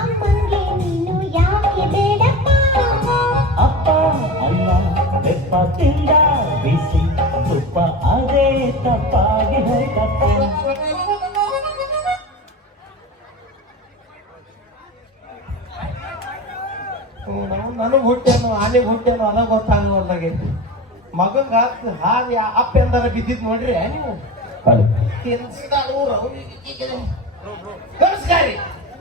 ಅಮ್ಮಂಗೆ ನೀನು ಯಾಕೆ ಬೇಡಪ್ಪ ಅಪ್ಪ ಅಲ್ಲ ಬೆಪ್ಪ ತಿಂದ ಬಿಸಿ ತುಪ್ಪ ಅದೇ ತಪ್ಪಾಗಿ ಹೋಗಪ್ಪ. ನನಗೆ ಹುಟ್ಟೇನು ಆನೆಗೆ ಹುಟ್ಟೇನು ಅನ್ನೋ ಗೊತ್ತಾಗವಲ್ಲಾಗೈತಿ. ಮಗಂಗ ಹಾಗೆ ಅಪ್ಪ ಎಂದಾರ ಬಿದ್ದಿದ್ ನೋಡ್ರಿ ನೀವು. ನಮಸ್ಕಾರ,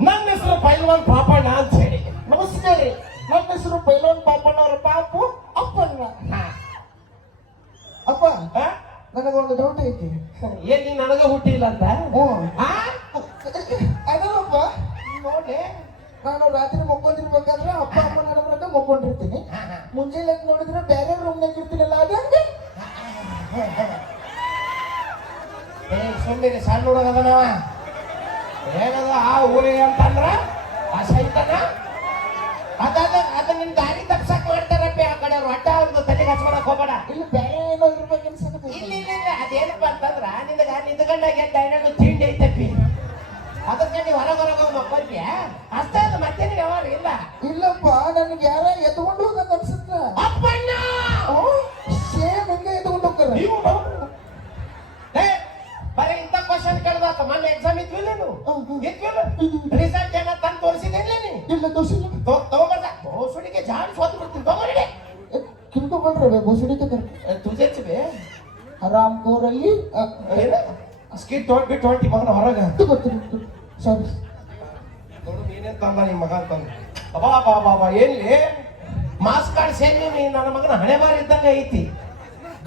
ನನ್ನ ಹೆಸರು ಪೈಲ್ವಾನ್ ಪಾಪಣ್ಣ ಅಂತ ಹೇಳಿ. ನಮಸ್ಕಾರ ರೀ, ನನ್ನ ಹೆಸರು ಪೈಲವಾನ್ ಪಾಪಣ್ಣ ಅವ್ರ ಪಾಪು ಅಪ್ಪಣ್ಣ. ಅಪ್ಪ ನನಗೊಂದು ಡೌಟ್ ಐತಿ. ಏನ್ ನೀನ್ ನನಗ ಹುಟ್ಟಿಲ್ಲ ಅಂತ? ಅದಲ್ಲಪ್ಪ, ನೋಡಿ ನಾನು ರಾತ್ರಿ ಮಕ್ಕೊಂಡಿರ್ಬೇಕಾದ್ರೆ ಅಪ್ಪ ಅಮ್ಮ ನಡಬರ್ಕ ಮಕ್ಕೊಂಡಿರ್ತೀನಿ. ಮುಂಜಾನೆ ನೋಡಿದ್ರೆ ಬೇರೆ ರೂಮ್ನಾಗ ಇರ್ತೀನಲ್ಲ, ಅದೇ ಸುಮ್ಮನೆ ಸಣ್ಣ ಹುಡುಗದನವ ಏನದ ಆ ಊರಿಗೆ ಅಂತಂದ್ರ ಆ ಸೈತನ ಅದ ನಿನ್ ದಾರಿ ತಪ್ಸಕ್ ಮಾಡ್ತಾರಪ್ಪ. ಆ ಕಡೆ ಒಟ್ಟ ಅವ್ರದ್ದು ತಲೆಗೆ ಹಚ್ಕೊಳಕ್ ಹೋಗಬೇಡ. ಇಲ್ಲಿ ಬೇರೆ ಏನೋ ಇರ್ಬೇಕು ಅನ್ಸಕ್ಕೆ. ಇಲ್ಲ ಅದೇನಪ್ಪ ಅಂತಂದ್ರ ನಿಂತ್ಕೊಂಡಾಗ ಏನಾದ್ರು ತಿಂಡಿ ಐತಪ್ಪಿ, ಅದಕ್ಕೆ ನೀವು ಹೊರಗೆ ಮಕ್ಕೊಂಡ್ಯ ಅಷ್ಟೇ. ಅದು ಮತ್ತೆ ವ್ಯವಹಾರ ಇಲ್ಲ. ಇಲ್ಲಪ್ಪ, ನನಗೆ ಯಾರ ಎತ್ಕೊಂಡು ಹೋಗಕ್ ಅನ್ಸುತ್ತ. ಅಪ್ಪಣ್ಣ ಸೇಮ್ ಹಂಗೆ ಎತ್ಕೊಂಡು ಹೋಗ್ತಾರ. ಬರೀ ಇಂಥ ಕ್ವಶನ್ ಕೇಳ್ದಾಕ. ಮೊನ್ನೆ ಎಕ್ಸಾಮ್ ಇದ್ವಿಲ್ಲೇನು? ರಿಸಲ್ಟ್ ಏನ ತಂದು ತೋರಿಸಿದೇನ್ಲೇ ನೀ? ಇಲ್ಲ ತೋರಿಸಿಲ್ಲ. ತಗೊಂಬರ್ದ ಬೋಸುಡಿಗೆ ಜಾನ್ ಸೋತ್ ಬಿಡ್ತೀನಿ. ತಗೊಂಡ್ರಿ ಕಿಂಕೊಂಡ್ರೆ ಬೋಸುಡಿಕೆ ತುಜೆಚ್ಬೆ ಆರಾಮ್ ಬೋರಲ್ಲಿ ಏನ ಸ್ಕಿಟ್ ಬಿಟ್ಟು ಹೊಂಟಿ ಮಗನ ಹೊರಗೆ. ಸಾರಿ ನೋಡು ನೀನೇನ್ ತಂದ ನಿಮ್ಮ ಮಗ ಅಂತಂದು. ಅಬಾ ಏನ್ಲಿ ಮಾಸ್ ಕಾರ್ಡ್ ಸೇರಿ ನನ್ನ ಮಗನ ಹಣೆ ಬಾರಿ ಇದ್ದಂಗೆ ಐತಿ.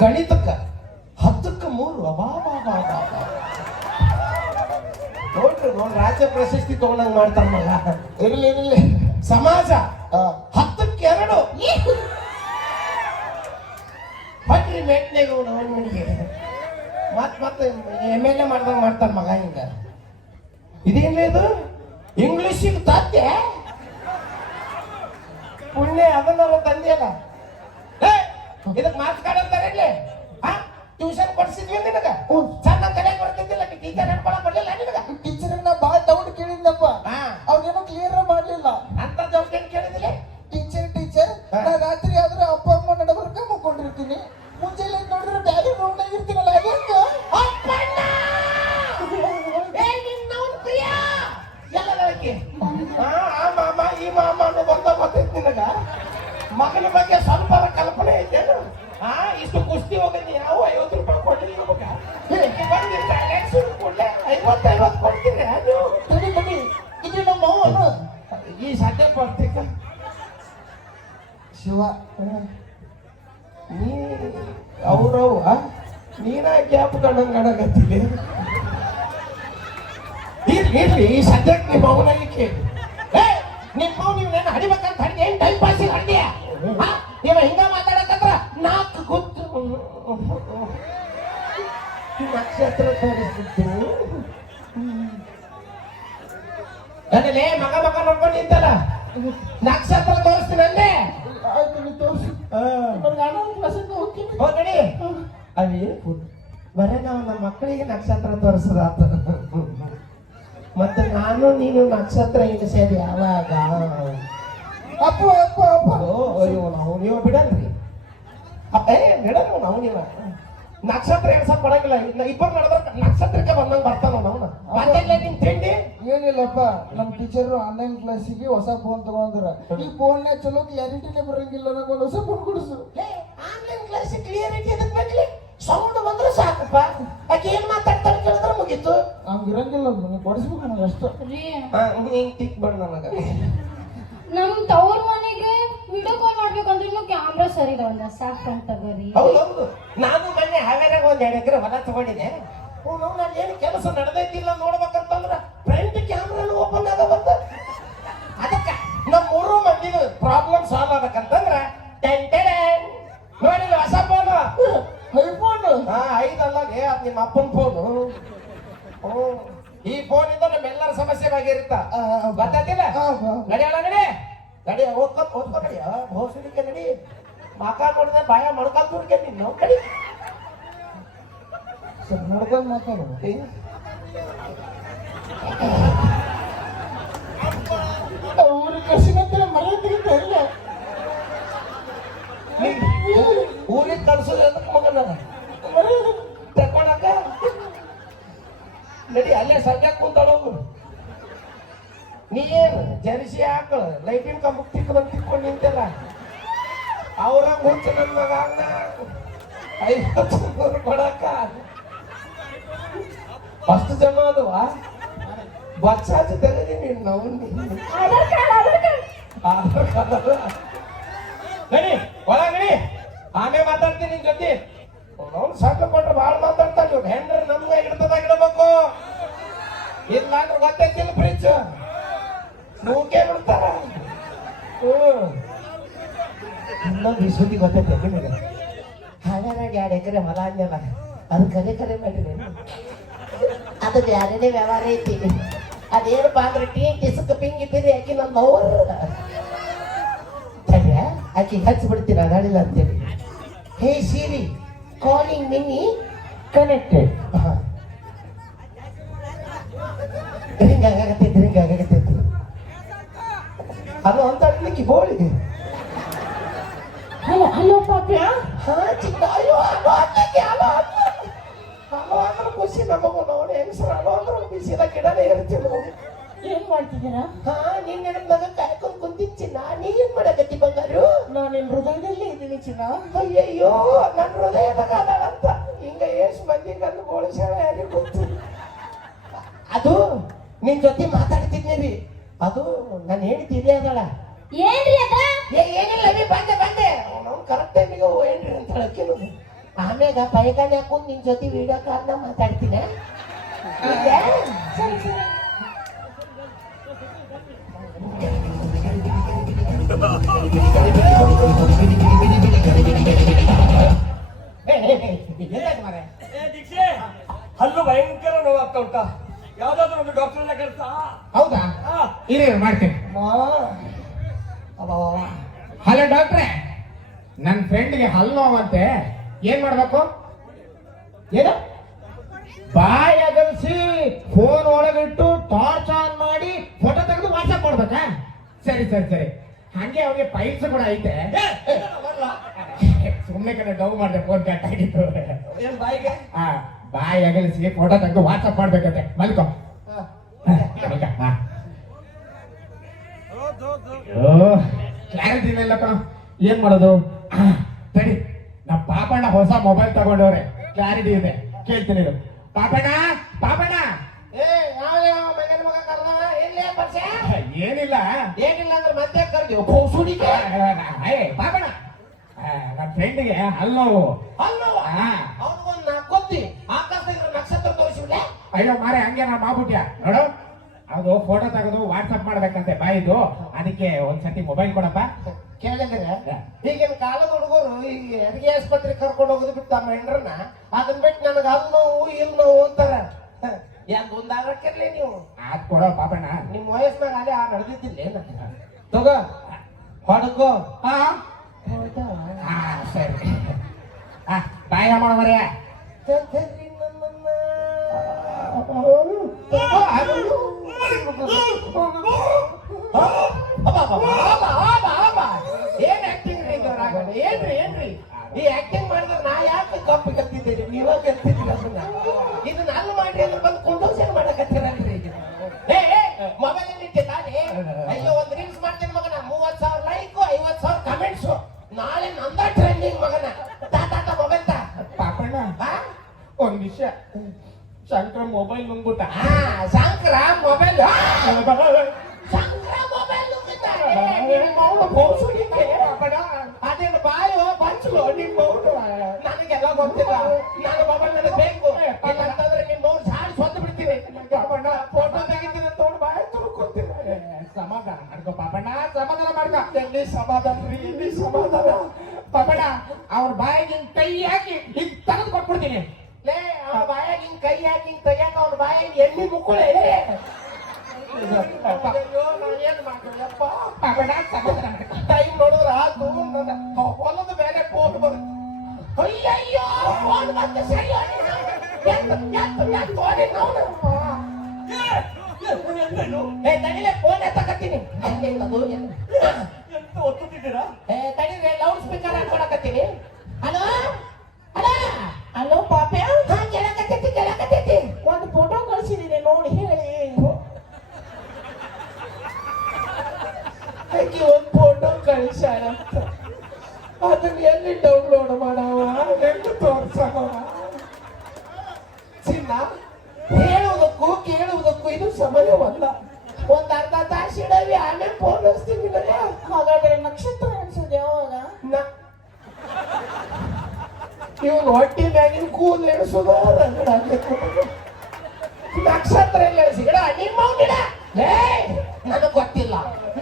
ಗಣಿತಕ್ಕ 10ಕ್ಕೆ 3. ಅಬಾ ನೋಡ್ರಿ ರಾಜ್ಯ ಪ್ರಶಸ್ತಿ ತಗೊಂಡಂಗ್ ಮಾಡ್ತಾರ ಮಗ. ಇರ್ಲಿ ಸಮಾಜ 10ಕ್ಕೆ 2. ಹೊಟ್ರಿ ಮೆಟ್ನೆಗೆ ಅವನಿಗೆ ಮತ್ತೆ MLA ಮಾಡ್ದಂಗ ಮಾಡ್ತಾರ ಮಗ. ಹಿಂಗ ಇದೇನ್ಲೇ ಇದು ಇಂಗ್ಲಿಷಿಗೆ ತಾತ್ಯ ಪುಣ್ಯ ಅದನ್ನ ತಂದೆಯಲ್ಲ. ಇದಕ್ ಮಾರ್ಕ್ಸ್ ಕಾರ್ಡ್ ಅಂತಾರೇನ್ಲಿ? ಟ್ಯೂಷನ್ ಕೊಡ್ಸಿದ್ವಿ ನಿನಗ ಚೆನ್ನಾಗಿ ಕಲಿಯಾಗ ಬರ್ತಿದ್ದಿಲ್ಲ. ಟೀಚರ್ ಹೇಳ್ಕೊಳಕ್ ಬರ್ಲಿಲ್ಲ ನಿನಗ? ಟೀಚರ್ ನಾ ಬಾಳ ಡೌಟ್ ಕೇಳಿದ್ನಪ್ಪ, ಅವ್ರೇನೋ ಕ್ಲಿಯರ್ ಮಾಡ್ಲಿಲ್ಲ. ಅಂತ ಡೌಟ್ ಏನ್ ಕೇಳಿದಿಲ್ಲ? ಟೀಚರ್ ನಾ ರಾತ್ರಿ ಆದ್ರೆ ಅಪ್ಪ ಅಮ್ಮ ನಡಬರ್ಕ ಮುಕ್ಕೊಂಡಿರ್ತೀನಿ, ಮುಂಜಾನೆ ನೋಡಿದ್ರೆ ಬ್ಯಾರೆ ರೂಮ್ನಾಗ ಇರ್ತೀನಲ್ಲ, ಅದಕ್ಕ ಈ ಮಾಮ ಬಂದ ಗೊತ್ತೈತಿ ನಿನಗ? ಮಗನ ಬಗ್ಗೆ ಸ್ವಲ್ಪ ಕಲ್ಪನೆ ಐತೇನು? ಇಷ್ಟು ಕುಸ್ತಿ ಹೋಗಿದ್ನಿ ನಾವು 50 ರೂಪಾಯಿ ಕೊಡ್ಲಿ ಕೊಡ್ಲೆ 50 ಕೊಡ್ತೀರಿ ನೀವು? ಇದು ನಮ್ಮ ಅವ್ವ ಈ ಸದ್ಯ ಬರ್ತಿಕ್ಕ ಶಿವ. ನೀ ಅವ್ರವ್ವ ನೀನ ಗ್ಯಾಪ್ ಗಣಗತ್ತೀವಿ. ಇರ್ಲಿ ಈ ಸದ್ಯಕ್ಕೆ ನಿಮ್ಮ ಅವನ ಕೇಳಿ. ನಿಮ್ಮ ನೀವು ನನ್ನ ಹಡಿಬೇಕಂತ ಹಡಿ ಏನ್ ಟೈಮ್ ಪಾಸಿಗೆ ಹಡಿಯ? ನೀವು ಹಿಂಗ ಮಾತಾಡಕಂದ್ರ ನಾಲ್ಕು ಗೊತ್ತು ನಕ್ಷತ್ರ ತೋರಿಸ್ತಿದ್ದು ನನ್ನಲ್ಲೇ ಮಗ ನೋಡ್ಕೊಂಡು ನಿಂತಲ್ಲ. ನಕ್ಷತ್ರ ತೋರಿಸ್ತೀನಿ ಅಲ್ಲೇ. ತೋರಿಸಿ ಹೋಗಿ ಅವಿ ಬರೇ ನಾವು ನಮ್ಮ ಮಕ್ಕಳಿಗೆ ನಕ್ಷತ್ರ ತೋರಿಸೋದಾತ. ಮತ್ತೆ ನಾನು ನೀನು ನಕ್ಷತ್ರ ಸೇರಿ ಯಾವಾಗ? ಅಪ್ಪ ಅಯ್ಯೋ ನಾವು ನೀವು ಬಿಡಲ್ರಿ. ಬಿಡಲ್ಲ ನಾವು ನೀವ ನಕ್ಷತ್ರ ಎಣ್ಸಕ್ ಕೊಡಂಗಿಲ್ಲ. ಇಬ್ಬರು ನಡೆದ್ರ ನಕ್ಷತ್ರಕ್ಕೆ ಬಂದಂಗ ಬರ್ತಾನ ನಾವು. ಮತ್ತೆ ನಿನ್ ತಿಂಡಿ ಏನಿಲ್ಲಪ್ಪ, ನಮ್ ಟೀಚರ್ ಆನ್ಲೈನ್ ಕ್ಲಾಸಿಗೆ ಹೊಸ ಫೋನ್ ತಗೊಂಡ್ರ. ಈ ಫೋನ್ ಚಲೋ ಕ್ಲಾರಿಟಿನೇ ಬರಂಗಿಲ್ಲ, ನನಗೊಂದು ಹೊಸ ಫೋನ್ ಕೊಡಿಸು. ಆನ್ಲೈನ್ ಕ್ಲಾಸಿಗೆ ಕ್ಲಿಯರಿಟಿ ಎದಕ್ ಬೇಕ್ಲಿ? ಸೌಂಡ್ ಬಂದ್ರೆ ಸಾಕಪ್ಪ. ಆಕೆ ಏನ್ ಮಾತಾಡ್ತಾರೆ ಕೇಳಿದ್ರೆ ಮುಗೀತು. ನಮ್ಗೆ ಇರಂಗಿಲ್ಲ, ನೀವು ಕೊಡಿಸ್ಬೇಕು ನನಗೆ ಅಷ್ಟು. ಹಿಂಗ್ ಟಿಕ್ ಬಣ್ಣ ನನಗ ನಮ್ ತವ್ರ ಮನೆಗೆ ವಿಡಿಯೋ ಕಾಲ್ ಮಾಡ್ಬೇಕಂದ್ರೂ ಕ್ಯಾಮ್ರಾ ಸರಿ ಇದಾವಲ್ಲ, ಸಾಕಂತ ತಗೋರಿ. ಹೌದೌದು, ನಾನು ಮೊನ್ನೆ ಹಾವೇರಾಗ 1-2 ಎಕರೆ ಹೊಲ ತಗೊಂಡಿದ್ದೆ. ನಾನು ಏನು ಕೆಲಸ ನಡೆದೈತಿಲ್ಲ ನೋಡ್ಬೇಕಂತಂದ್ರ ಫ್ರಂಟ್ ಕ್ಯಾಮ್ರಾನು ಓಪನ್ ಆಗಬಂತ. ಅದಕ್ಕೆ ನಮ್ಮ 3 ಮಂದಿದು ಪ್ರಾಬ್ಲಮ್ ಸಾಲ್ವ್ ಆಗ್ಬೇಕಂತಂದ್ರ ನೋಡಿಲ್ಲ ಹೊಸ ಫೋನ್. ಐಫೋನ್ 5 ಅಲ್ಲ, ಅದ್ ನಿಮ್ಮ ಅಪ್ಪನ ಫೋನು. ಈ ಫೋನ್ ಇಂದ ನಮ್ಮೆಲ್ಲರ ಸಮಸ್ಯೆ ಬಗೆಹರಿತ. ಗೊತ್ತಾತಿಲ್ಲ? ನಡಿ ಓದ್ಕೋ ನಡಿ. ಬಹುಸಡಿಕೆ ನಡಿ. ಮಕ ನೋಡಿದ್ರೆ ಬಾಯ ಮಡ್ಕಾಲ್ ತುರ್ಕೆ ನೀನು ಕಡಿ. ಸ್ವಲ್ಪ ನಡ್ಕೊಂಡು ಮಾತಾಡೋದು. ನೀ ಏನು ಜರ್ಸಿ ಹಾಕಳು ಲೈಟಿನ ಕಂಬಕ್ಕೆ ತಿಕ್ಕೊಂಡು ತಿಕ್ಕೊಂಡು ನಿಂತಲ್ಲ ಅವ್ರಂಗ ಹುಚ್ಚ ನನ್ನ ಮಗ ಅಣ್ಣ 50 ಕೊಡಕ ಅಷ್ಟು ಜನ ಅದುವ ಬಚ್ಚಾಚು ತೆಗೆದೀನಿ ನಾವು ನಡಿ ಒಳಗಡಿ ಆಮೇಲೆ ಮಾತಾಡ್ತೀನಿ ನಿನ್ ಜೊತೆ ಅವ್ನು ಸಣ್ಣ ಕೊಟ್ರೆ ಭಾಳ ಮಾತಾಡ್ತಾನೆ ಇವ್ರು ಹೆಂಡ್ರ ನಮ್ಗೆ ಹಿಡ್ತದಾಗ ಇಡಬೇಕು ಇಲ್ಲ ಅಂದ್ರೆ ಗೊತ್ತೈತಿಲ್ಲ ಫ್ರಿಜ್ ನೂಕೆ ಬಿಡ್ತಾರ ಇನ್ನೊಂದು ಸುದ್ದಿ ಗೊತ್ತೈತೆ ನಿಮಗೆ ಹಾಗಾದಾಗ 2 ಎಕರೆ ಹೊಲ ಅಂದಲ್ಲ ಅದು ಕರೆ ಮಾಡಿರಿ ಅದು ಬ್ಯಾರೇನೆ ವ್ಯವಹಾರ ಐತಿ ಅದೇನಪ್ಪ ಅಂದ್ರೆ ಟಿಸಕ್ ಪಿಂಗ್ ಇಟ್ಟಿರಿ ಆಕಿ ನಮ್ಮ ಅವ್ರು ಆಕಿ ಹಚ್ಚಿಬಿಡ್ತೀರ ಅದಾಳಿಲ್ಲ ಅಂತೇಳಿ ಹೇ ಸಿರಿ ಕಾಲಿಂಗ್ ಮಿನಿ ಕನೆಕ್ಟೆಡ್ ರಿಂಗ್ ಆಗತ್ತೆ ಅದು ಅಂತ ಅಡ್ಲಿಕ್ಕೆ ಬೋಳಿ ಹಲೋ ಪಾಪ್ಯ ಹಾ ಚಿಕ್ಕ ಅಯ್ಯೋ ಹಲೋ ಅಂದ್ರೆ ಖುಷಿ ನಮಗೂ ನೋಡಿ ಹೆಂಗಸರು ಹಲೋ ಅಂದ್ರೆ ಬಿಸಿದ ಗಿಡನೇ ಇರ್ತೀವಿ ಏನ್ ಮಾಡ್ತಿದ್ದೀರಾ? ಹಾ ನೀನ್ ನೆನಪಾಗ ಕಾಯ್ಕೊಂಡು ಕುಂತಿಚ್ಚಿನ ನೀ ಏನ್ ಮಾಡಕತ್ತಿ ಬಂಗಾರು ನಾನು ನಿನ್ ಹೃದಯದಲ್ಲಿ ಇದ್ದೀನಿ ಚಿನ್ನ. ಅಯ್ಯಯ್ಯೋ ನನ್ನ ಹೃದಯದಾಗ ಅದಾಳಂತ ಹಿಂಗ ಎಷ್ಟು ಮಂದಿ ಕಲ್ಲು ಬೋಳಿಸ್ಯಾಳ ಯಾರಿಗೆ ಗೊತ್ತು ಅದು ನಿನ್ ಜೊತೆ ಮಾತಾಡ್ತಿದ್ನಿ ಅದು ನಾನು ಹೇಳ್ತಿದ್ದೆ ಅದಳ ಏನ್ರಿ ಅದ? ಏನಿಲ್ಲ ಬಂದೆ ಅವ್ನು ಕರೆಕ್ಟ್ ಟೈಮಿಗೆ ಏನ್ರಿ ಅಂತ ಹೇಳಕ್ಕೆ ಆಮ್ಯಾಗ ಪೈಖಾನೆ ಹಾಕೊಂಡು ನಿನ್ ಜೊತೆ ವಿಡಿಯೋ ಕಾಲ್ನ ಮಾತಾಡ್ತೀನಿ ಸರಿ ಸರಿ. ಹಲ್ಲು ಭಯಂಕರ ನೋವಾಗ್ತಾ ಉಂಟಾ ಯಾವ್ದಾದ್ರು ಒಂದು ಡಾಕ್ಟರ್ನ ಕೆಲಸ ಹೌದಾ ಇರೇ ಮಾಡ್ತೇನೆ ಹಲೋ ಡಾಕ್ಟ್ರೆ, ನನ್ನ ಫ್ರೆಂಡ್ಗೆ ಹಲ್ಲು ನೋವಂತೆ, ಏನ್ ಮಾಡ್ಬೇಕು? ಏನು ಬಾಯಿ ಅಗಲ್ಸಿ ಫೋನ್ ಒಳಗಿಟ್ಟು ಟಾರ್ಚ್ ಆನ್ ಮಾಡಿ ಫೋಟೋ ತೆಗೆದು ವಾಟ್ಸ್ಆಪ್ ಮಾಡ್ಬೇಕಾ? ಸರಿ ಸರಿ ಸರಿ, ಹಂಗೆ ಅವ್ರಿಗೆ ಪೈಲ್ಸ್ ಕೂಡ ಐತೆ. ಸುಮ್ಮನೆ ಕಡೆ ಡೌ ಮಾಡಿದೆ, ಫೋನ್ ಕಟ್ ಆಗಿತ್ತು. ಹಾ, ಬಾಯಿ ಅಗಲಿಸಿ ಫೋಟೋ ತೆಗೆದು ವಾಟ್ಸ್ಆಪ್ ಮಾಡ್ಬೇಕಂತೆ. ಮಲ್ಕೋ ಕ್ಲಾರಿಟಿ ಇಲ್ಲ ಕಣ, ಏನ್ ಮಾಡೋದು? ಸರಿ, ನಮ್ಮ ಪಾಪಣ್ಣ ಹೊಸ ಮೊಬೈಲ್ ತಗೊಂಡವ್ರೆ, ಕ್ಲಾರಿಟಿ ಇದೆ, ಕೇಳ್ತೀನಿ. ಪಾಪಣ್ಣ ಪಾಪಣ್ಣ ಏನಿಲ್ಲ ಅಂದ್ರೆ ಮತ್ತೆ ಕರ್ದಿ ಪಾಪಣ್ಣ, ನನ್ನ ಫ್ರೆಂಡ್ಗೆ ಹಲ್ಲು ಅವನಿಗೊಂದು ಕೊತ್ತಿ ಆಕಾಶದಿಂದ ನಕ್ಷತ್ರ ತೋರಿಸಿಬಿಡ್ಲೆ. ಅಯ್ಯೋ ಮಾರೆ, ಹಂಗೆ ನಾ ಮಾಡ್ಬಿಟ್ಯಾ ನೋಡು. ಅದು ಫೋಟೋ ತೆಗೆದು ವಾಟ್ಸ್ಆಪ್ ಮಾಡ್ಬೇಕಂತೆ ಬಾಯಿದು, ಅದಕ್ಕೆ ಒಂದ್ಸತಿ ಮೊಬೈಲ್ ಕೊಡಪ್ಪ. ಕೇಳಿದ್ರೆ ಈಗಿನ ಕಾಲದ ಹುಡುಗರು ಈಗ ಹೆರಿಗೆ ಆಸ್ಪತ್ರೆಗೆ ಕರ್ಕೊಂಡು ಹೋಗೋದು ಬಿಟ್ಟು ನಮ್ಮ ಹೆಂಡ್ರನ್ನ ಅದನ್ನ ಬಿಟ್ಟು ನನಗೆ ಅಲ್ಲಿ ನೋವು ಇಲ್ಲಿ ನೋವು ಅಂತಾರ. ಯಾಕೆ ಒಂದಾಗಕ್ಕಿರ್ಲಿ ನೀವು ಅದ್ ಕೊಡೋ ಪಾಪಣ್ಣ. ನಿಮ್ಮ ವಯಸ್ಸಿನಾಗ ಅಲ್ಲೇ ನಡೆದಿದ್ದಿಲ್ಲ ತಗೋ ಹೊಡ್ಕೋ. ಸರಿ, ಬಾಯ ಮಾಡೋಮರ್ಯ. ಏನ್ ಆಕ್ಟಿಂಗ್ ಏನ್ರಿ ಈ ಆಕ್ಟಿಂಗ್ ಮಾಡಿದ್ರೆ ನಾ ಯಾಕೆ ಕಪ್ಪು ಕಲ್ತಿದ್ದೀರಿ, ನೀವ ಕಲ್ತಿದ್ದೀರಿ ಅದನ್ನ. ಇದನ್ನ ಅಲ್ಲಿ ಮಾಡ್ರಿ ಅಂದ್ರೆ ಬಂದು ಕೊಂಡೋಷನ್ ಮಾಡಕತ್ತೀರಲ್ರಿ. ಮೊಬೈಲ್ ಇಟ್ಟೆ ತಾನೇ. ಅಯ್ಯೋ ಒಂದ್ ರೀಲ್ಸ್ ಮಾಡ್ತೀನಿ ಮಗನ, 30,000 ಲೈಕ್ 50,000 ಕಮೆಂಟ್ಸ್. ನಾಳೆ ನಂದ ಟ್ರೆಂಡಿಂಗ್ ಮಗನ. ತಾತ ಮೊಬೈಲ್ ತಾ ಪಾಪಣ್ಣ, ಒಂದ್ ವಿಷಯ, ಶಂಕರ ಮೊಬೈಲ್ ನುಂಗ್ಬಿಟ್ಟ. ಶಂಕರ ಮೊಬೈಲ್ ಅದೇನು ಬಾಯೋ ಬಂಚು ನಿಮ್ಮ ನನಗೆಲ್ಲ ಗೊತ್ತಿಲ್ಲ. ನನ್ನ ಮೊಬೈಲ್ ನನಗೆ ಬೇಕು, ಅಂತಂದ್ರೆ ನಿಮ್ಮ ಸಾಡಿ ಸ್ವತ್ತು ಬಿಡ್ತೀನಿ. ಫೋಟೋ ತೆಗಿತೀನಿ ತೋಡ್ ಬಾಯ್ ತುಳ್ಕೊತೀನಿ. ಸಮಾಧಾನ ಮಾಡ್ಕೋ ಪಾಪಣ್ಣ, ಸಮಾಧಾನ ಮಾಡ್ಕೋ. ಎಲ್ಲಿ ಸಮಾಧಾನ ರೀ, ಇಲ್ಲಿ ಸಮಾಧಾನ. ಪಾಪಣ್ಣ, ಅವ್ರ ಬಾಯಿಗೆ ಕೈ ಹಾಕಿ ಹಿಂಗ್ ತೆಗೆದು ಕೊಟ್ಬಿಡ್ತೀನಿ. ಲೇ ಅವನ ಬಾಯಾಗ ಹಿಂಗ್ ಕೈ ಹಾಕಿ ಹಿಂಗ್ ತೆಗಿಯಾಕ ಅವನ ಬಾಯಾಗ ಎಣ್ಣೆ ಮುಕ್ಕುಳೆ. ಅಯ್ಯೋ ನಾ ಏನ್ ಮಾಡ್ತೀಯಪ್ಪ. ಪಾಪಣ್ಣ, ಸಮಾಧಾನ ಮಾಡ್ಕೋ. ಟೈಮ್ ನೋಡಿದ್ರ ಅದು ಹೊಲದ ಬೇರೆ ಫೋನ್ ಬರುತ್ತೆ. ಅಯ್ಯಯ್ಯೋ ಫೋನ್ ಬಂದ ಸರಿ ತಡಿಲೆ ಫೋನ್ ಎತ್ತಕತ್ತೀನಿ. ಒತ್ತುತ್ತಿದ್ದೀರಾ? ತಡಿದ್ರೆ ಲೌಡ್ ಸ್ಪೀಕರ್ ಹಾಕೊಡಕತ್ತೀನಿ. ಹಲೋ ಹಲೋ ಹಲೋ ಪಾಪ್ಯ, ಕೇಳಕತ್ತೈತಿ ಒಂದು ಫೋಟೋ ಕಳ್ಸಿದೀನಿ ನೋಡಿ ಹೇಳಿ. ಕಳಿಸ್ಯಾಳ ಅದನ್ನ ಎಲ್ಲಿ ಡೌನ್ಲೋಡ್ ಮಾಡವ ಹೆಂಗ್ ತೋರ್ಸವ ಚಿನ್ನ ಹೇಳುವುದಕ್ಕೂ ಕೇಳುವುದಕ್ಕೂ ಇದು ಸಮಯವಲ್ಲ ಒಂದ್ ಅರ್ಧ ತಾಸು ಇಡವಿ ಆಮೇಲೆ ಫೋನ್ ಹಚ್ತೀನಿ ಹಾಗಾದ್ರೆ ನಕ್ಷತ್ರ ಅನ್ಸೋದು ಯಾವಾಗ? ಇವನು ಹೊಟ್ಟಿ ಮ್ಯಾಗಿನ ಕೂದಲು ಎಣಿಸೋದು ನಕ್ಷತ್ರ ಎಲ್ಲ ಸಿಗಡ ನಿಮ್ಮ ಗಿಡ ನನಗ್ ಗೊತ್ತಿಲ್ಲ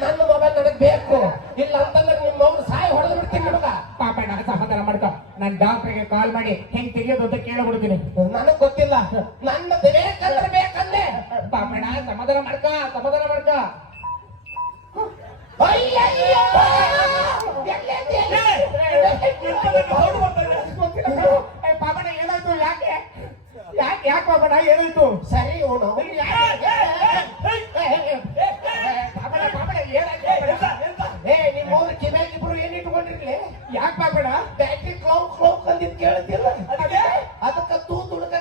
ನನ್ನ ಮೊಬೈಲ್ ನನಗ್ ಬೇಕು ಇಲ್ಲ ಅಂತಂದ್ರೆ ನಿಮ್ಮ ಅವ್ರು ಸಾಯಿ ಹೊಡೆದು ಬಿಡ್ತೀನಿ ಹುಡುಗ ಪಾಪ ನಾನು ಸಮಾಧಾನ ಮಾಡ್ಕೊ ನಾನು ಡಾಕ್ಟರ್ಗೆ ಕಾಲ್ ಮಾಡಿ ಹೆಂಗ್ ತೆಗಿಯೋದು ಅಂತ ಕೇಳಬಿಡ್ತೀನಿ. ನನಗ್ ಗೊತ್ತಿಲ್ಲ ನನ್ನ ಬೇಕಂದ್ರೆ ಬೇಕಂದ್ರೆ ಪಾಪಣ್ಣ ಸಮಾಧಾನ ಮಾಡ್ಕ ಸಮಾಧಾನ ಮಾಡ್ಕ. ಅಯ್ಯಯ್ಯೋ! ಎಲ್ಲೆಲ್ಲಿ? ಪಾಪಣ್ಣ ಏನಾಯ್ತು? ಯಾಕೆ ಯಾಕೆ ಯಾಕೆ ಪಾಪಣ್ಣ ಏನಾಯ್ತು? ಸರಿ ಅವನು ಪಾಪಣ್ಣ ಏನಾಯ್ತು? ನಿಮ್ಮ ಅವ್ರ ಕಿವ್ಯಾಗ ಇಬ್ರು ಏನ್ ಇಟ್ಕೊಂಡಿರ್ಲಿ ಯಾಕೆ ಪಾಪಣ್ಣ? ಬ್ಯಾಟ್ರಿ ಕ್ಲೌಕ್ ಕ್ಲೌಕ್ ಅಂದಿದ್ ಕೇಳ್ತಿಲ್ಲ ಅದಕ್ಕ ತೂತ್ ಹುಡುಕ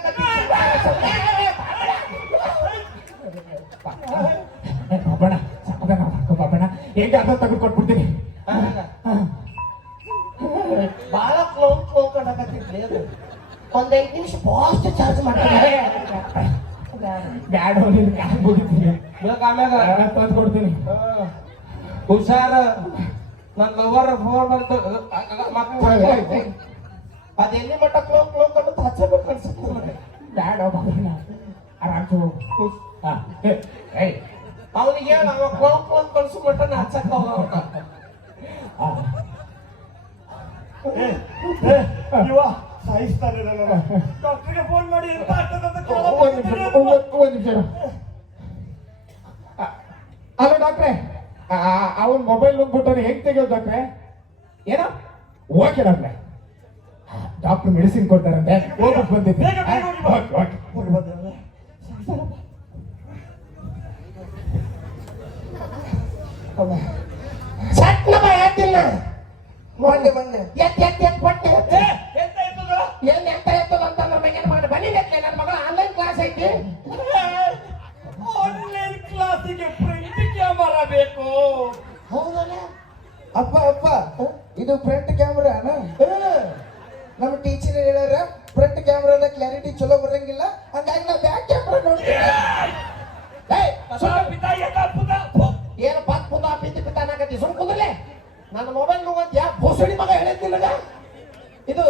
ಪಾಪಣ್ಣ ಸಮಾಧಾನ ಮಾಡ್ಕೊ ಪಾಪಣ್ಣ. ಹೆಂಗೆ ಅರ್ಧ ತೆಗೆದು ಕೊಟ್ಬಿಡ್ತೀನಿ. ಬಾಳ ಕ್ಲೌಕ್ ಕ್ಲೌಕ್ ಅನ್ನಕತ್ತಿದ್ಲಿ ಅದು ಒಂದ್ 5 ನಿಮಿಷ ಫಾಸ್ಟ್ ಚಾರ್ಜ್ ಮಾಡ್ತಾರೆ ಬ್ಯಾಡ ಹೋಗಿದ್ದೀನಿ ಆಮ್ಯಾಗ ತಂದು ಕೊಡ್ತೀನಿ. ಹುಷಾರ ನನ್ನ ಲವರ್ ಫೋನ್ ಬಂತು ಅದೆಲ್ಲಿ ಮಟ್ಟ ಕ್ಲೋಕ್ ಕ್ಲೋಕ್ ಅಂತ ಹಚ್ಚಬೇಕು ಅನ್ಸುತ್ತೆ ಬ್ಯಾಡ ಪಾಪಣ್ಣ ಆರಾಮ್ಸು ಹೋಗು. ಅವನಿಗೆ ಹೇಳ ಅವ ಕ್ಲೋಕ್ ಕ್ಲೋಕ್ ಕಳ್ಸು ಮಟ್ಟ ಹಚ್ಚಕ್ಕ ಇವ ಸಾಯಿಸ್ತಾನೆ ನನ್ನ ಡಾಕ್ಟರ್ಗೆ ಫೋನ್ ಮಾಡಿ ಎಂತ ಆಗ್ತದೆ ಅಂತ ಒಂದ್ ನಿಮಿಷ. ಹಲೋ ಡಾಕ್ಟ್ರೆ, ಅವನ್ ಮೊಬೈಲ್ ನುಗ್ಬಿಟ್ಟು ಹೆಂಗ್ ತೆಗಿಯೋದು ಡಾಕ್ಟ್ರೆ? ಏನೋ ಓಕೆ ಡಾಕ್ಟ್ರೆ, ಡಾಕ್ಟರ್ ಮೆಡಿಸಿನ್ ಕೊಡ್ತಾರಂತೆ ಹೋಗ್ಬಿಟ್ಟು ಬಂದಿದ್ದೆ. ಬೇಗ ಬೇಗ ಹೋಗಿ ಬಾ. ಸಟ್ನ ಹೇಳ್ತಿಲ್ಲ ಮೊನ್ನೆ ಬಂದೆ. ಎತ್ ಕೊಟ್ಟೆ ಎಂತ ಇರ್ತದ ಎಲ್ಲಿ ಎಂತ ಎತ್ತದ ಅಂತ ನಮ್ಮ ಮಗನ ಮಾಡಿ ಬಂದಿದ್ದೆ ನನ್ನ ಮಗಳ ಆನ್ಲೈನ್ ಕ್ಲಾಸ್ ಐತಿ ಆನ್ಲೈನ್ ಕ್ಲಾಸಿಗೆ ಪ್ರಿಂಟ್ ಕ್ಯಾಮರಾ ಬೇಕು. ಹೌದಲ್ಲ ಅಪ್ಪ ಇದು ಫ್ರಂಟ್ ಕ್ಯಾಮ್ರಾನ? ನಮ್ಮ ಟೀಚರ್ ಹೇಳ್ಯಾರ ಫ್ರಂಟ್ ಕ್ಯಾಮ್ರಾದ ಕ್ಲಾರಿಟಿ ಚಲೋ ಬರಂಗಿಲ್ಲ, ಹಂಗಾಗಿ ನಾ ಬ್ಯಾಕ್ ಕ್ಯಾಮ್ರಾ ನೋಡ್ತೀನಿ. ಏನು ಪತ್ ಪುದ ಪಿತ್ತ ಅನ್ನಕತ್ತಿ ಸುಮ್ ಕುಂದ್ರಲೆ ನನ್ನ ಮೊಬೈಲ್ ನೋವಂತ ಯಾ ಭೂಸಡಿ ಮಗ ಹೇಳಿದ್ನಿಲ್ಲ ಇದು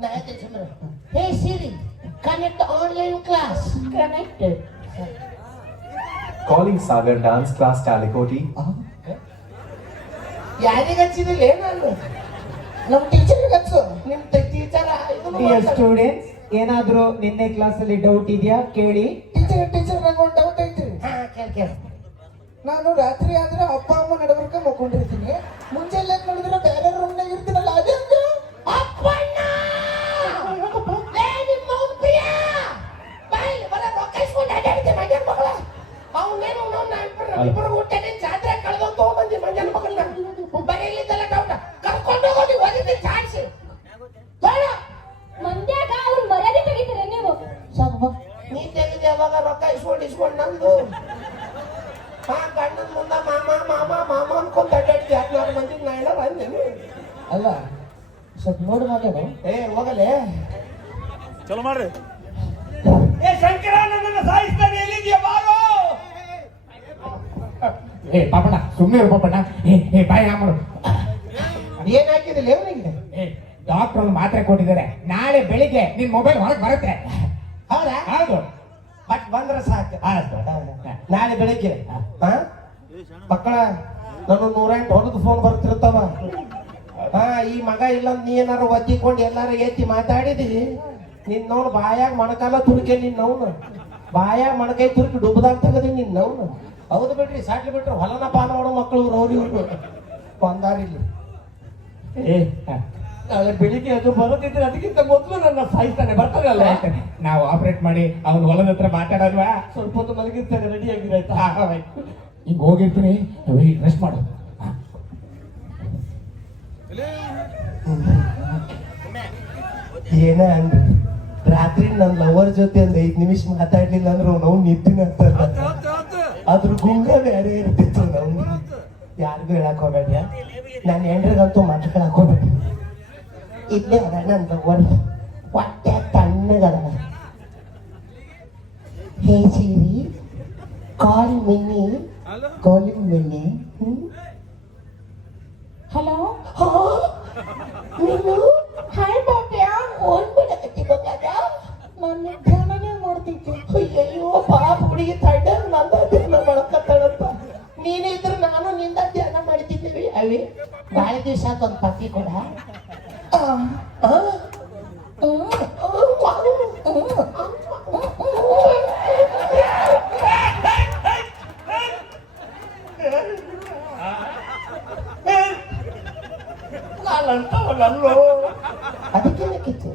ನಾ ಹೇಳ್ತೀನಿ ಸುಮ್ಮನೆ. Hey Siri connect online class connected. Calling Sagar Dance Class Talikoti. ಯಾರಿಗೆ ಹಚ್ಚಿದಿಲ್ಲ ನಾನು ನಮ್ಮ ಟೀಚರ್ಗೆ ಹಚ್ಚು. ನಿಮ್ ಟೀಚರ್ ಡಿಯರ್ ಸ್ಟೂಡೆಂಟ್ಸ್, ಏನಾದ್ರೂ ನಿನ್ನೆ ಕ್ಲಾಸ್ ಅಲ್ಲಿ ಡೌಟ್ ಇದೆಯಾ ಕೇಳಿ. ಟೀಚರ್ ನಂಗೆ ಒಂದು ಡೌಟ್ ಐತ್ರಿ. ಕೇಳ ನಾನು ರಾತ್ರಿ ಆದ್ರೆ ಅಪ್ಪ ಅಮ್ಮ ನಡಬರ್ಕ ಮಕ್ಕೊಂಡಿರ್ತೀನಿ, ಮುಂಜಾನೆ ನೋಡಿದ್ರೆ ಬೇರೆ ರೂಮ್ನಾಗ ಇರ್ತೀನಲ್ಲ, ಅದೇ ಅಪ್ಪಣ್ಣ ಲೇ ನಿಮ್ಮ ಅವ್ನ್ ಪ್ರಿಯ ಬಾಯ್ ಬರ ರೊಕ್ಕ ಇಸ್ಕೊಂಡು ಅಡ್ಡಾಡ್ತಿ ಮಂಜನ್ ಮಗಳ ಅವನೇನು ಇಬ್ಬರು ಊಟನೇ ಜಾತ್ರೆ ಕಳೆದೊಂದು ತಗೊಂಡ್ಬಂದಿ ಮಂಜನ್ ಮಗಳನ್ನ ಬರೀ ಇಲ್ಲಿದ್ದಲ್ಲ ಡೌಟ ಕರ್ಕೊಂಡು ಹೋಗಿ ಓದಿದ್ದೆ ಚಾಡ್ಸಿ ಬೇಡ ಮಂದ್ಯಾಗ ಅವ್ರ ಮರ್ಯಾದೆ ತೆಗಿತೀರ ನೀವು? ನೀ ತೆಗೆದು ಯಾವಾಗ ರೊಕ್ಕ ಇಸ್ಕೊಂಡು ನಂದು ಗಂಡನ ಮುಂದ ಮಾಮ ಅನ್ಕೊಂಡ್ ಅಡ್ಡಾಡ್ತಿ 14 ಮಂದಿ ನಾ ಎಲ್ಲ ಬಂದೇನು ಅಲ್ಲ ಸ್ವಲ್ಪ ನೋಡಿ ಮಾತಾಡು. ಹೋಗಲೇ ಚಲೋ ಮಾಡ್ರಿ. ಏ ಶಂಕರ ನನ್ನನ್ನು ಸಾಯಿಸ್ತಾನೆ, ಎಲ್ಲಿದ್ಯಾ ಬಾರೋ. ಪಾಪಣ್ಣ ಸುಮ್ಮನೆ ಇರು ಪಾಪಣ್ಣ. ಬಾಯ್ ಮಾಡು. ಏನ್ ಹಾಕಿದಿಲ್ಲ ಅವನಿಗೆ ಡಾಕ್ಟರ್ ಒಂದು ಮಾತ್ರೆ ಕೊಟ್ಟಿದ್ದಾರೆ, ನಾಳೆ ಬೆಳಿಗ್ಗೆ ನಿನ್ ಮೊಬೈಲ್ ಹೊರಗೆ ಬರುತ್ತೆ. ಹೌದಾ ಹೌದು. ಬಟ್ ಬಂದ್ರೆ ಸಾಕು ನಾಳೆ ಬೆಳಿಗ್ಗೆ ಮಕ್ಕಳ ನಾನು 108 ಹೊರದು ಫೋನ್ ಬರ್ತಿರ್ತಾವ. ಈ ಮಗ ಇಲ್ಲ ನೀ ಏನಾರು ಒದ್ದಿಕೊಂಡು ಎಲ್ಲಾರು ಎತ್ತಿ ಮಾತಾಡಿದಿ ನಿನ್ನವನು ಬಾಯಾಗ ಮಣಕಾಲ ತುರುಕೆ ನಿನ್ನವನು ಬಾಯಾಗ ಮಣಕೈ ತುರುಕಿ ಡುಬ್ಬದಾಗ ತೆಗದಿ ನಿನ್ನವನು. ಹೌದು ಬಿಡ್ರಿ, ಸಾಟ್ಲಿ ಬಿಟ್ರು ಹೊಲನ ಪಾನ ಮಾಡೋ ಮಕ್ಕಳು ಅವ್ರು ಇವ್ರು ಬಂದಾರಿಲ್ಲಿ. ನಾಳೆ ಬೆಳಿಗ್ಗೆ ಅದು ಬರೋದಿದ್ರೆ ಅದಕ್ಕಿಂತ ಮೊದಲು ನನ್ನ ಸಾಯಿಸ್ತಾನೆ. ಬರ್ತಾಗಲ್ಲ, ನಾವು ಆಪರೇಟ್ ಮಾಡಿ ಅವನ ಹೊಲದ ಹತ್ರ ಮಾತಾಡಲ್ವಾ? ಸ್ವಲ್ಪ ಹೊತ್ತು ಮಲಗಿರ್ತೇನೆ, ರೆಡಿ ಆಗಿರಾಯ್ತಾ? ಹಿಂಗ್ ಹೋಗಿರ್ತೀನಿ, ರೆಸ್ಟ್ ಮಾಡು. ಏನ ಅಂದ್ರಿ ರಾತ್ರಿ ನನ್ನ ಲವರ್ ಜೊತೆ ಒಂದ್ 5 ನಿಮಿಷ ಮಾತಾಡ್ಲಿಲ್ಲ ಅಂದ್ರೆ ನಾವು ನಿದ್ದಿನ ಅಂತ ಅದ್ರ ಗುಂಗ ಬೇರೆ ಇರ್ತಿತ್ತು ನಾವು. ಯಾರಿಗೂ ಹೇಳಕ್ ಹೋಗ್ಬೇಡ್ರಿ ನಾನು ಹೆಂಡ್ರಿಗಂತೂ ಮಾತು ಹೇಳಕ್ ಹೋಗ್ಬೇಡ್ರಿ ಇಲ್ಲೇ ಅದ ನಂದು ಒಂದು ಹೊಟ್ಟೆ ತಣ್ಣಗದ ಹೇ ಸೀರಿ ಕಾಲ್ ಮಿನಿ ಕಾಲಿಂಗ್ ಮಿನಿ ಹಲೋ ನೀನು ಹಾಯ್ ಬಾಬ್ಯಾ ಫೋನ್ ಮಾಡಕತ್ತಿ ಬಂದಾಗ ನಾನು ಧ್ಯಾನನೇ ಮಾಡ್ತಿದ್ದೆ. ಅಯ್ಯಯ್ಯೋ ಪಾಪ ಹುಡುಗಿ ತಡ್ಡ ನಂದ ಧ್ಯಾನ ಮಾಡ್ಕತ್ತಾಳಂತ ನೀನಿದ್ರೆ ನಾನು ನಿಂದ ಧ್ಯಾನ ಮಾಡ್ತಿದ್ದೀವಿ ಅವಿ ಬಾಳ ದಿವಸ ಒಂದು ಪತಿ ಕೂಡ ನಾನಂತವನಲ್ಲೋ ಅದಕ್ಕೇನಕ್ಕಿತ್ತು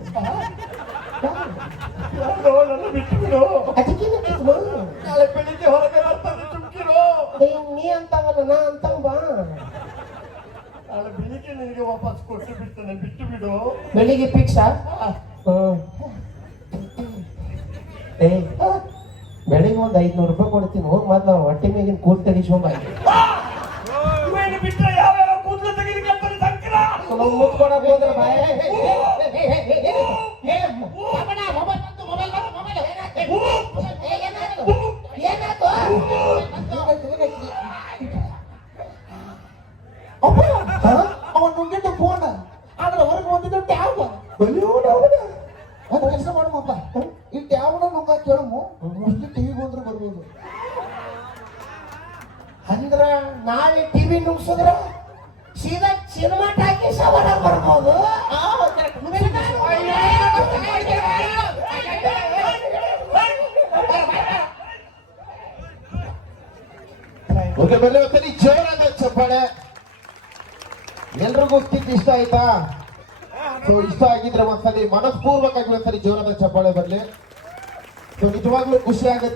ನನ್ನ ಬಿಟ್ಟು ಬಿಡು. ಅದಕ್ಕೇನಕ್ಕಿತ್ತು ನಾಳೆ ಬೆಳಿಗ್ಗೆ ಹೊರಗೆ ಬರ್ತದೆ ಚುಮ್ಕಿರೋ. ನೀ ಅಂತವಲ್ಲ ನಾ ಅಂತವ್ ಬಾ ನಾಳೆ ಬೆಳಿಗ್ಗೆ ನಿನಗೆ ವಾಪಸ್ ಕೊಟ್ಟು ಬಿಡ್ತೇನೆ, ಬಿಟ್ಟು ಬಿಡು. ಬೆಳಿಗ್ಗೆ ಫಿಕ್ಸ್ ಏ ಬೆಳಿಗ್ಗೆ ಒಂದು 500 ರೂಪಾಯಿ ಕೊಡ್ತೀನಿ ಹೋಗಿ ಮೊದ್ಲು ಹೊಟ್ಟೆ ಮೇಗಿನ ಕೂಲ್ ತೆಗಿಸ್ಕೊಂಬ ಇವೇನು ಬಿಟ್ರೆ ಯಾವ್ಯಾವ ಕೂದಲು ತೆಗೆದುಕೊಳ್ತಾರೆ ಸಂಕಿರ. ಮುತ್ಕೊಡಕ್ ಹೋದ್ರೆ ಬಾಯ ಅವನ್ ನುಂಗಿದ್ದು ಫೋನ್ ಆದ್ರೆ ಹೊರಗೆ ಬಂದಿದ್ದು ಟ್ಯಾಬ್. ಒಂದು ಕೆಲಸ ಮಾಡಮಪ್ಪ, ಈ ಟ್ಯಾಬ್ನ ನುಂಗ ಕೇಳಮು ಅಷ್ಟು ಟಿವಿ ಬಂದ್ರೆ ಬರ್ಬೋದು. ಅಂದ್ರ ನಾಳೆ ಟಿವಿ ನುಗ್ಸಿದ್ರ ಸೀದಾ ಸಿನಿಮಾ ಟಾಕಿ ಸವರ ಬರ್ಬೋದು ಓಕೆ ಬೆಲೆ ಒಂದ್ಸರಿ ಜೋರಾದ ಚಪ್ಪಾಳೆ. ಎಲ್ರಿಗೂ ಸ್ಕಿಟ್ ಇಷ್ಟ ಆಯ್ತಾ? ಸೊ ಇಷ್ಟ ಆಗಿದ್ರೆ ಒಂದ್ಸರಿ ಮನಸ್ಪೂರ್ವಕವಾಗಿ ಒಂದ್ಸರಿ ಜೋರಾದ ಚಪ್ಪಾಳೆ ಬರ್ಲಿ. ಸೊ ನಿಜವಾಗ್ಲೂ ಖುಷಿ ಆಗುತ್ತೆ.